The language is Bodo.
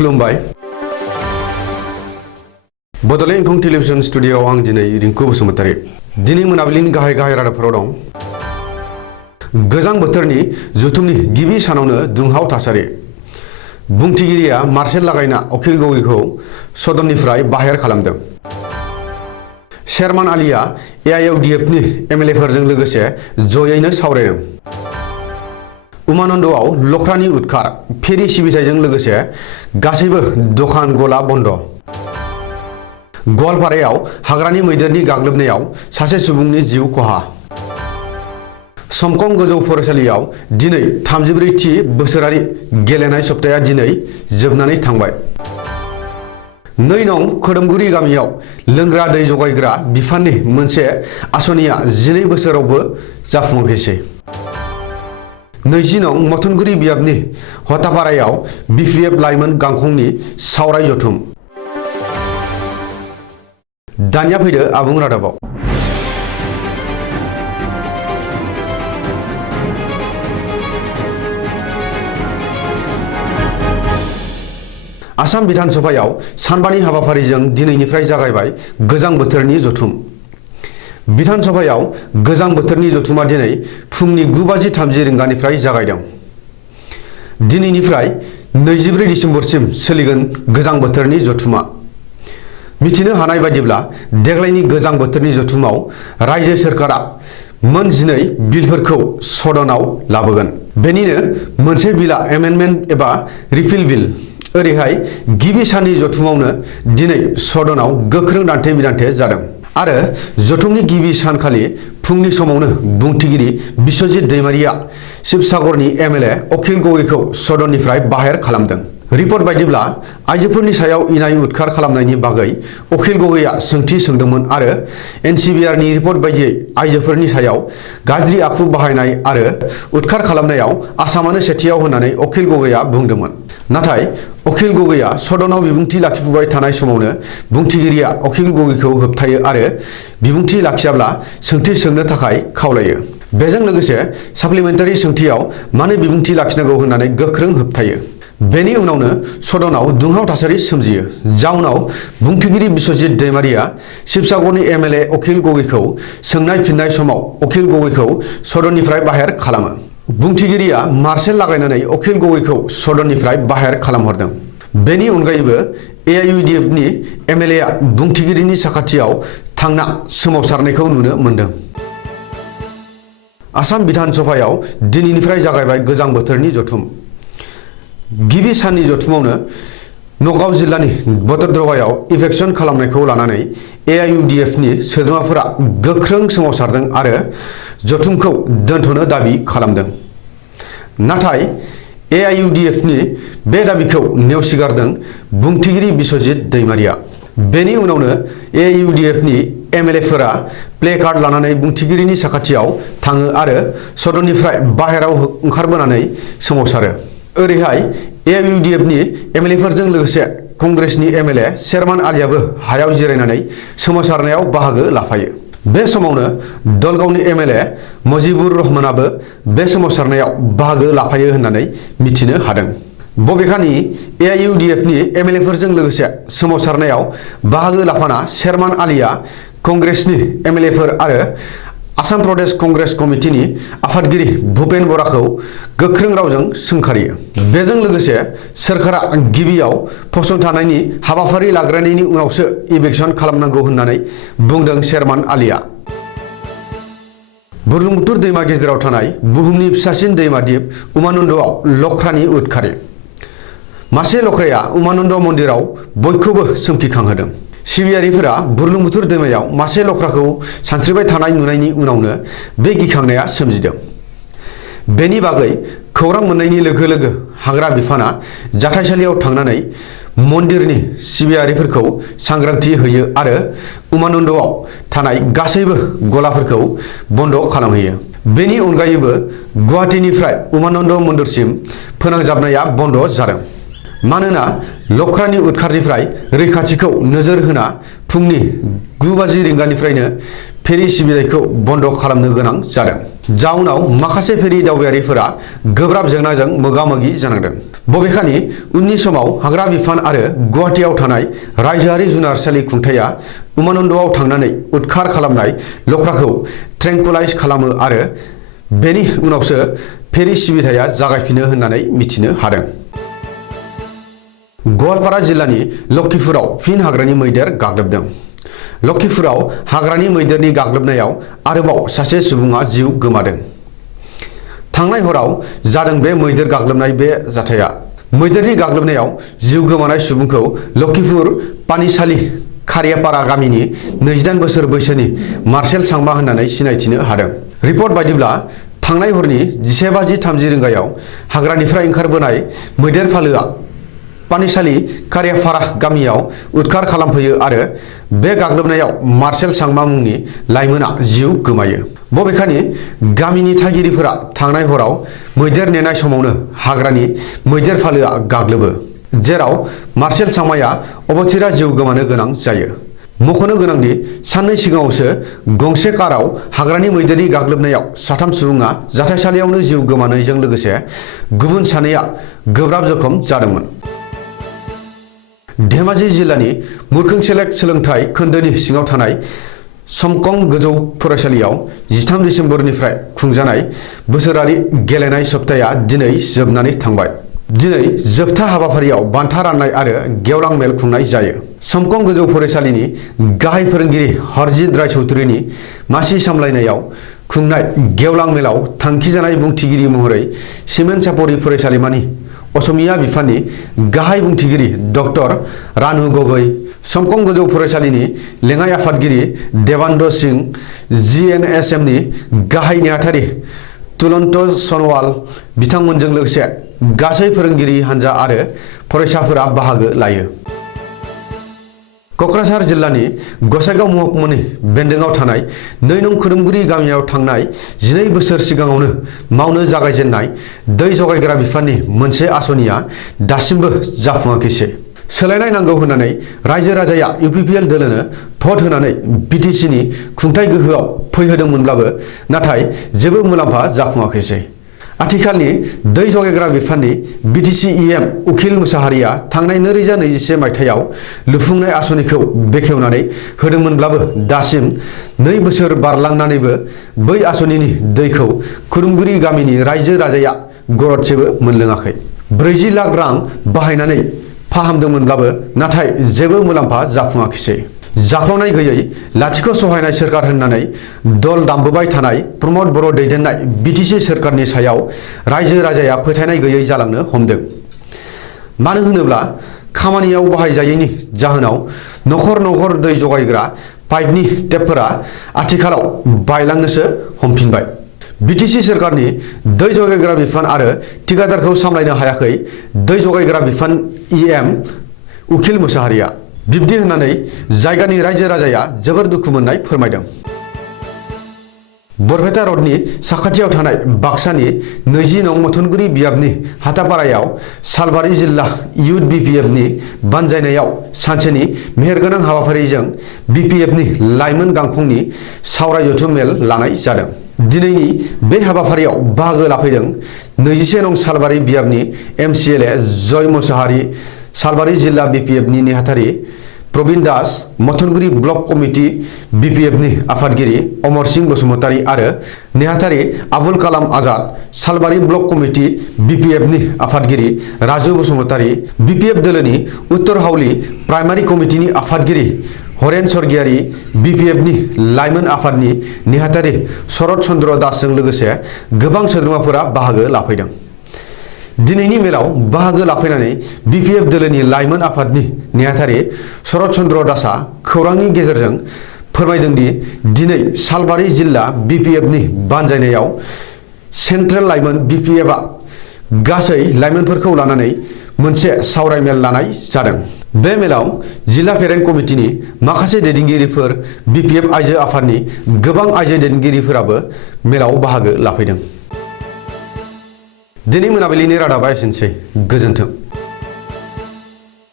खुलुमबाय बड'लेण्ड इंखं टेलिभिजन स्टुडिय'आव आं दिनै रिंकु बसुमतारी दिनै मोनाबिलिनि गाहाय रादाबफोराव दं गोजां बोथोरनि जथुमनि गिबि सानावनो दुंहाव थासारि बुंथिगिरिया मार्शेल लागायना अखिल गगैखौ सदननिफ्राय बाहेर खालामदों शेरमान आलिया एआईइउडिएफनि एमएलएफोरजों लोगोसे जयैनो सावरायदों उमानन्दआव लख्रानि उदखार फेरि सिबिथायजों लोगोसे गासैबो दखान गला बन्द गवालपारायाव हाग्रानि मैदेरनि गाग्लोबनायाव सासे सुबुंनि जिउ खहा समकं गोजौ फरायसालियाव दिनै 34थि बोसोरारि गेलेनाय सप्ताया दिनै जोबनानै थांबाय 2 नं खोदोमगुरि गामियाव लोंग्रा दै जगायग्रा बिफाननि मोनसे आसनिया 12 बोसोरावबो जाफुङाखैसै 20 नं मथनगुरि बियाबनि हतापारायाव बिपिएफ लाइमोन गांखंनि सावराय जथुम दानिया फैदो आबुं रादाबाव आसाम विधानसभायाव सानबानि हाबाफारिजों दिनैनिफ्राय जागायबाय गोजां बोथोरनि जथुम विधानसभायाव गोजां बोथोरनि जथुमा दिनै फुंनि 9:30 रिंगानिफ्राय जागायदों दिनैनिफ्राय 24 डिसेम्बरसिम सोलिगोन गोजां बोथोरनि जथुमा मिथिनो हानाय बायदिब्ला देग्लायनि गोजां बोथोरनि जथुमाव रायजो सोरखारा मोन 12 बिलफोरखौ सदनाव लाबोगोन बेनिनो मोनसे बिला एमेन्डमेन्ट एबा रिपिल बिल ओरैहाय गिबि साननि जथुमावनो दिनै सदनाव गोख्रों दान्थे बिदान्थे जादों आरो जथुमनि गिबि सानखालि फुंनि समावनो बुंथिगिरि बिश्वजित दैमारिया शिबसागरनि एमएलए अखिल गगैखौ सदननिफ्राय बाहेर खालामदों रिपर्ट बायदिब्ला आइजोफोरनि सायाव इनाय उदखार खालामनायनि बागै अखिल गगैया सोंथि सोंदोंमोन आरो एनसिबिआरनि रिपर्ट बायदियै आइजोफोरनि सायाव गाज्रि आखु बाहायनाय आरो उदखार खालामनायाव आसामानो सेथियाव होननानै अखिल गगैया बुंदोंमोन नाथाय अखिल गगैया सदनाव बिबुंथि लाखिफुबाय थानाय समावनो बुंथिगिरिया अखिल गगैखौ होबथायो आरो बिबुंथि लाखियाब्ला सोंथि सोंनो थाखाय खावलायो बेजों लोगोसे साप्लिमेन्टारि सोंथियाव मानो बिबुंथि लाखिनांगौ होननानै गोख्रों होबथायो बेनि उनावनो सदनाव दुंहाव थासारि सोमजियो जाउनाव बुंथिगिरि बिश्वजित दैमारिया शिबसागरनि एमएलए अखिल गगैखौ सोंनाय फिननाय समाव अखिल गगैखौ सदननिफ्राय बाहेर खालामो बुंथिगिरिया मार्शेल लागायनानै अखिल गगैखौ सदननिफ्राय बाहेर खालामहरदों बेनि अनगायैबो एआईइउडिएफनि एमएलएआ बुंथिगिरिनि साखाथियाव थांना सोमावसारनायखौ नुनो मोनदों आसाम विधानसभायाव दिनैनिफ्राय जागायबाय गोजां बोथोरनि जथुम गिबि साननि जथुमावनो नगाव जिल्लानि बदरद्रवायाव इभेक्सन खालामनायखौ लानानै एआईइउडिएफनि सोद्रोमाफोरा गोख्रों सोमावसारदों आरो जथुमखौ दोनथ'नो दाबि खालामदों नाथाय एआईइउडिएफनि बे दाबिखौ नेवसिगारदों बुंथिगिरि बिश्वजित दैमारिया बेनि उनावनो एआईइउडिएफनि एमएलएफोरा प्ले कार्ड लानानै बुंथिगिरिनि साखाथियाव थाङो आरो सदननिफ्राय बाहेराव ओंखारबोनानै सोमावसारो ओरैहाय एआईइउडिएफनि एमएलएफोरजों लोगोसे कंग्रेसनि एमएलए शेरमान आलियाबो हायाव जिरायनानै सोमावसारनायाव बाहागो लाफायो बे समावनो दलगावनि एमएलए मजिबुर रहमानाबो बे सोमावसारनायाव बाहागो लाफायो होननानै मिथिनो हादों बबेखानि एआईइउडिएफनि एमएलएफोरजों लोगोसे सोमावसारनायाव बाहागो लाफाना शेरमान आलिया कंग्रेसनि एमएलएफोर आरो आसाम प्रदेश कंग्रेस कमिटिनि आफादगिरि भुपेन बराखौ गोख्रों रावजों सोंखारियो बेजों लोगोसे सोरखारा गिबियाव फसंथानायनि हाबाफारि लाग्रोनायनि उनावसो इभेक्सन खालामनांगौ होननानै बुंदों शेरमान आलिया बुरलुंबुथुर दैमा गेजेराव थानाय बुहुमनि फिसासिन दैमा दिप उमानन्दआव लख्रानि उदखारि मासे लख्राया उमानन्द मन्दिराव बयखौबो सोमखिखांहोदों सिबियारिफोरा बुरलुंबुथुर दैमायाव मासे लख्राखौ सानस्रिबाय थानाय नुनायनि उनावनो बे गिखांनाया सोमजिदों बेनि बागै खौरां मोननायनि लोगो लोगो हाग्रा बिफाना जाथायसालियाव थांनानै मन्दिरनि सिबियारिफोरखौ सांग्रांथि होयो आरो उमानन्दआव थानाय गासैबो गलाफोरखौ बन्द खालामहोयो बेनि अनगायैबो गुवाहाटीनिफ्राय उमानन्द मन्दिरसिम फोनांजाबनाया बन्द जादों मानोना लख्रानि उदखारनिफ्राय रैखाथिखौ नोजोर होना फुंनि 9 रिंगानिफ्रायनो फेरि सिबिथायखौ बन्द खालामनो गोनां जादों। जाउनाव माखासे फेरि दावबायारिफोरा गोब्राब जेंनाजों मोगा-मोगि जानांदों। बबेखानि उननि समाव हाग्रा बिफान आरो गुवाहाटीआव थानाय रायजोआरि जुनारसालि खुंथाया उमानन्दआव थांनानै उदखार खालामनाय लख्राखौ ट्रेंकुलाइज खालामो आरो बेनि उनावसो फेरि सिबिथाया जागायफिनो होननानै मिथिनो हादों। गवालपारा जिल्लानि लखिपुराव फिन हाग्रानि मैदेर गाग्लोबदों। लखिपुराव हाग्रानि मैदेरनि गाग्लोबनायाव आरोबाव सासे सुबुङा जिउ गोमादों। थांनाय हराव जादों बे मैदेर गाग्लोबनाय बे जाथाया। मैदेरनि गाग्लोबनायाव जिउ गोमानाय सुबुंखौ लखिपुर पानिसालि खारियापारा गामिनि 28 बोसोर बैसोनि मार्सेल सांमा होननानै सिनायथिनो हादों। रिपर्ट बायदिब्ला थांनाय हरनि 11:30 रिंगायाव हाग्रानिफ्राय ओंखारबोनाय मैदेर फालोआ पानिसालि खारियापारा गामियाव उदखार खालामफैयो आरो बे गाग्लोबनायाव मार्सेल सांमा मुंनि लाइमोना जिउ गोमायो। बबेखानि गामिनि थागिरिफोरा थांनाय हराव मैदेर नेनाय समावनो हाग्रानि मैदेर फालोआ गाग्लोबो, जेराव मार्सेल सांमाया अबथिरा जिउ गोमानो गोनां जायो। मख'नो गोनांदि साननै सिगाङावसो गंसे काराव हाग्रानि मैदेरनि गाग्लोबनायाव 3 सुबुङा जाथायसालियावनो जिउ गोमानायजों लोगोसे गुबुन 2आ गोब्राब जखम जादोंमोन। धेमाजि जिल्लानि मुरखोंसेलेक सोलोंथाइ खोन्दोनि सिङाव थानाय समकं गोजौ फरायसालियाव 13 दिसेम्बरनिफ्राय खुंजानाय बोसोरारि गेलेनाय सप्ताया दिनै जोबनानै थांबाय। दिनै जोबथा हाबाफारियाव बान्था राननाय आरो गेवलां मेल खुंनाय जायो। समकं गोजौ फरायसालिनि गाहाय फोरोंगिरि हरजित रायचौधुरीनि मासि सामलायनायाव खुंनाय गेवलां मेलाव थांखिजानाय बुंथिगिरि महरै सिमेन्ट सापरि फरायसालिमानि असमिया बिफाननि गाहाय बुंथिगिरि डक्टर रानु गगৈ, समकं गोजौ फरायसालिनि लेङाइ आफादगिरि देबान्द सिंह, जिएनएसएमनि गाहाय नेहाथारि तुलन्त सनवाल बिथांमोनजों लोगोसे गासै फोरोंगिरि हान्जा आरो फरायसाफोरा बाहागो लायो। क'क्राझार जिल्लानि गसाइगाव महकुमानि बेन्दोंआव थानाय 2 नं खोरोमगुरि गामियाव थांनाय 12 बोसोर सिगाङावनो मावनो जागायजेननाय दै जगायग्रा बिफाननि मोनसे आसनिया दासिमबो जाफुङाखैसै। सोलायनाय नांगौ होननानै रायजो राजाया इउपिपिएल दोलोनो भट होनानै बिटिसिनि खुंथाय गोहोआव फैहोदोंमोनब्लाबो नाथाय जेबो मुलाम्फा जाफुङाखैसै। आथिखालनि दै जगायग्रा बिफाननि बिटिसि इएम उखिल मुसाहारिया थांनाय 2021 मायथाइयाव लुफुंनाय आसनिखौ बेखेवनानै होदोंमोनब्लाबो दासिम 2 बोसोर बारलांनानैबो बै आसनिनि दैखौ खुरुमगुरि गामिनि रायजो राजाया गरदसेबो मोनलोङाखै। 40 लाख रां बाहायनानै फाहामदोंमोनब्लाबो नाथाय जेबो मुलाम्फा जाफुङाखैसै। जाख्ल'नाय गैयै लाथिख' सहायनाय सोरखार होननानै दल दामबोबाय थानाय प्रमद बर' दैदेननाय बिटिसि सोरखारनि सायाव रायजो राजाया फोथायनाय गैयै जालांनो हमदों। मानो होनोब्ला खामानियाव बाहायजायैनि जाहोनाव नखर नखर दै जगायग्रा पाइपनि टेपफोरा आथिखालाव बायलांनोसो हमफिनबाय। बिटिसि सोरखारनि दै जगायग्रा बिफान आरो थिकादारखौ सामलायनो हायाखै दै जगायग्रा बिफान इएम उखिल मुसाहारिया। बिब्दि होननानै जायगानि रायजो राजाया जोबोर दुखु मोननाय फोरमायदों। बरपेटा रडनि साखाथियाव थानाय बाक्सानि 20 नं मथनगुरि बियाबनि हाथापारायाव सालबारि जिल्ला इयुथ बिपिएफनि बानजायनायाव सानसेनि मेहेरगोनां हाबाफारिजों बिपिएफनि लाइमोन गांखंनि सावराय जथुम मेल लानाय जादों। दिनैनि बे हाबाफारियाव बाहागो लाफैदों 21 नं सालबारि बियाबनि एमसिएलए जय मुसाहारि, सालबारि जिल्ला बिपिएफनि नेहाथारि प्रबीण दास, मथनगुरि ब्लक कमिटि बिपिएफनि आफादगिरि अमर सिंह बसुमतारी आरो नेहाथारि आबुल कालाम आजाद, सालबारि ब्लक कमिटि बिपिएफनि आफादगिरि राजु बसुमतारी, बिपिएफ दोलोनि उत्तर हावली प्राइमारि कमिटिनि आफादगिरि हरेन स्वर्गियारी, बिपिएफनि लाइमोन आफादनि नेहाथारि शरद चन्द्र दासजों लोगोसे गोबां सोद्रोमाफोरा बाहागो लाफैदों। दिनैनि मेलाव बाहागो लाफैनानै बिपिएफ दोलोनि लाइमोन आफादनि नेहाथारि शरद चन्द्र दासआ खौरांनि गेजेरजों फोरमायदों दि दिनै सालबारि जिल्ला बिपिएफनि बानजायनायाव सेन्ट्रेल लाइमोन बिपिएफआ गासै लाइमोनफोरखौ लानानै मोनसे सावराय मेल लानाय जादों। बे मेलाव जिल्ला पेरेन्ट कमिटिनि माखासे दैदेनगिरिफोर, बिपिएफ आइजो आफादनि गोबां आइजो दैदेनगिरिफोराबो मेलाव बाहागो लाफैदों। दिनै मोनाबिलिनि रादाबा एसेनोसै। गोजोन्थों।